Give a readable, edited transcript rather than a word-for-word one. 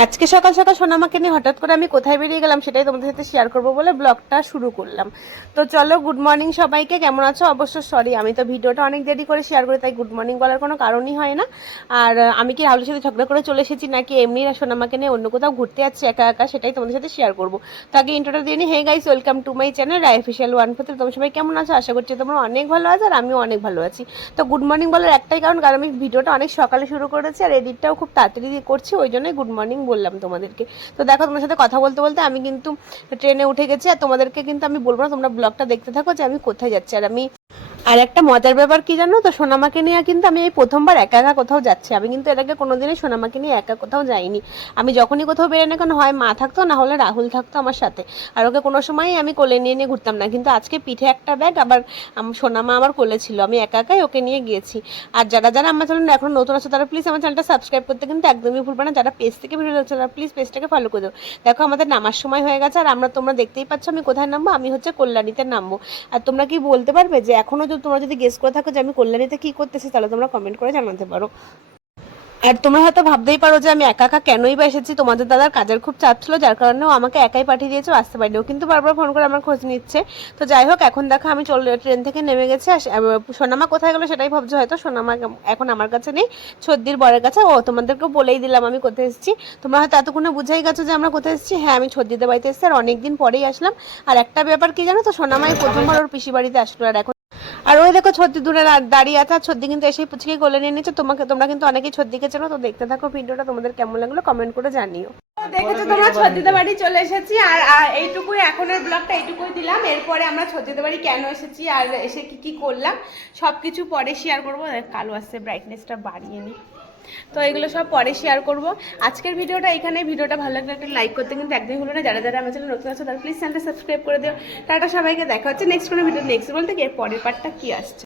আজকে সকাল সকাল সোনামাকে নিয়ে হঠাৎ করে আমি কোথায় বেরিয়ে গেলাম সেটাই তোমাদের সাথে শেয়ার করবো বলে ব্লগটা শুরু করলাম। তো চলো, গুড মর্নিং সবাইকে। কেমন আছো? অবশ্য সরি, আমি তো ভিডিওটা অনেক দেরি করে শেয়ার করি, তাই গুড মর্নিং বলার কোনো কারণই হয় না। আর আমি কি রাহুলের সাথে ঝগড়া করে চলে এসেছি নাকি এমনি সোনামাকে নিয়ে অন্য কোথাও ঘুরতে যাচ্ছি একা একা, সেটাই তোমাদের সাথে শেয়ার করবো। তো আগে ইন্ট্রোটা দিয়ে নি। Hey guys, welcome to my channel Roy official 143। তোমরা সবাই কেমন আছো? আশা করছি তোমরা অনেক ভালো আছো, আর আমিও অনেক ভালো আছি। তো গুড মর্নিং বলার একটাই কারণ আমি ভিডিওটা অনেক সকালে শুরু করেছি আর এডিটটাও খুব তাড়াতাড়ি করছি, ওই জন্যই গুড মর্নিং বললাম তোমাদেরকে। তো দেখো, তোমার সাথে কথা বলতে বলতে আমি কিন্তু ট্রেনে উঠে গেছি, আর তোমাদেরকে কিন্তু আমি বলবো না, তোমরা ব্লগটা দেখতে থাকো যে আমি কোথায় যাচ্ছি। আর একটা মজার ব্যাপার কি জানো তো, সোনামাকে নিয়ে কিন্তু আমি এই প্রথমবার একা একা কোথাও যাচ্ছি। আমি কিন্তু এর আগে কোনোদিনই সোনামাকে নিয়ে একা কোথাও যাইনি। আমি যখনই কোথাও বেরোই না কেন, হয় মা থাকতো না হলে রাহুল থাকতো আমার সাথে, আর ওকে কোনো সময়ই আমি কোলে নিয়ে নিয়ে ঘুরতাম না। কিন্তু আজকে পিঠে একটা ব্যাগ, আবার সোনামা আমার কোলে ছিল, আমি একা একাই ওকে নিয়ে গিয়েছি। আর যারা যারা আমার চ্যানেল এখন নতুন আছে তারা প্লিজ আমার চ্যানেলটা সাবস্ক্রাইব করতে কিন্তু একদমই ভুলবে না। যারা পেজ থেকে ভিডিও দেখছে তারা প্লিজ পেজটাকে ফলো করে দেবো। দেখো, আমাদের নামার সময় হয়ে গেছে, আর তোমরা দেখতেই পাচ্ছ আমি কোথায় নামবো। আমি হচ্ছে কল্যাণীতে নামবো। আর তোমরা কি বলতে পারবে যে এখনো যদি তোমরা যদি গেস করে থাকো যে আমি কল্যাণীতে কি করতেছি, তাহলে তোমরা কমেন্ট করে জানাতে পারো। আর তোমরা হয়তো ভাবতেই পারো যে আমি একা একা কেনই বা এসেছি। তোমাদের দাদার কাজের খুব চাপ ছিল, যার কারণেও আমাকে একাই পাঠিয়ে দিয়েছে, আসতে পারিনি। ও কিন্তু বারবার ফোন করে আমার খোঁজ নিচ্ছে। তো যাই হোক, এখন দেখো আমি ট্রেন থেকে নেমে গেছি। সোনামা কোথায় গেলো সেটাই ভাবছো হয়তো। সোনামা এখন আমার কাছে নেই, ছদ্দির বরের কাছে। ও, তোমাদেরকেও বলেই দিলাম আমি কোথায় এসেছি। তোমরা হয়তো এতক্ষণে বুঝেই গেছো যে আমরা কোথায় এসেছি। হ্যাঁ, আমি ছদ্দিদের বাড়িতে এসেছি, আর অনেকদিন পরেই আসলাম। আর একটা ব্যাপার কি জানো তো, সোনামাই প্রথমবার ওর পিসি বাড়িতে আসলো, আর এখন আর ওই দেখো ছদ্দি দূরে দাঁড়িয়ে আছে, আর ছদ্দি কিন্তু এসেই পুচকে কোলে নিয়ে নিচ্ছে। তোমরা কিন্তু অনেকেই ছদ্দিকে চেনো। তো দেখতে থাকো ভিডিওটা, তোমাদের কেমন লাগলো কমেন্ট করে জানিও। দেখেছো তোমরা, ছদ্দিদের বাড়ি চলে এসেছি, আর এইটুকুই এখনের ব্লগটা এইটুকুই দিলাম। এরপরে আমরা ছদ্দিদের বাড়ি কেন এসেছি আর এসে কি কি করলাম সবকিছু পরে শেয়ার করবো। কালো আসছে, ব্রাইটনেসটা বাড়িয়ে নি। তো এগুলো সব পরে শেয়ার করব। আজকের ভিডিওটা এখানে। ভিডিওটা ভালো লাগলে একটা লাইক করতে কিন্তু একদমই ভুলো না। যারা যারা আমার চ্যানেল নতুন আছে তারা প্লিজ চ্যানেলটা সাবস্ক্রাইব করে দিও। টাটা, সবাইকে দেখা হচ্ছে নেক্সট কোনো ভিডিও। নেক্সট বলতে কি এর পরের পার্টটা কি আসছে।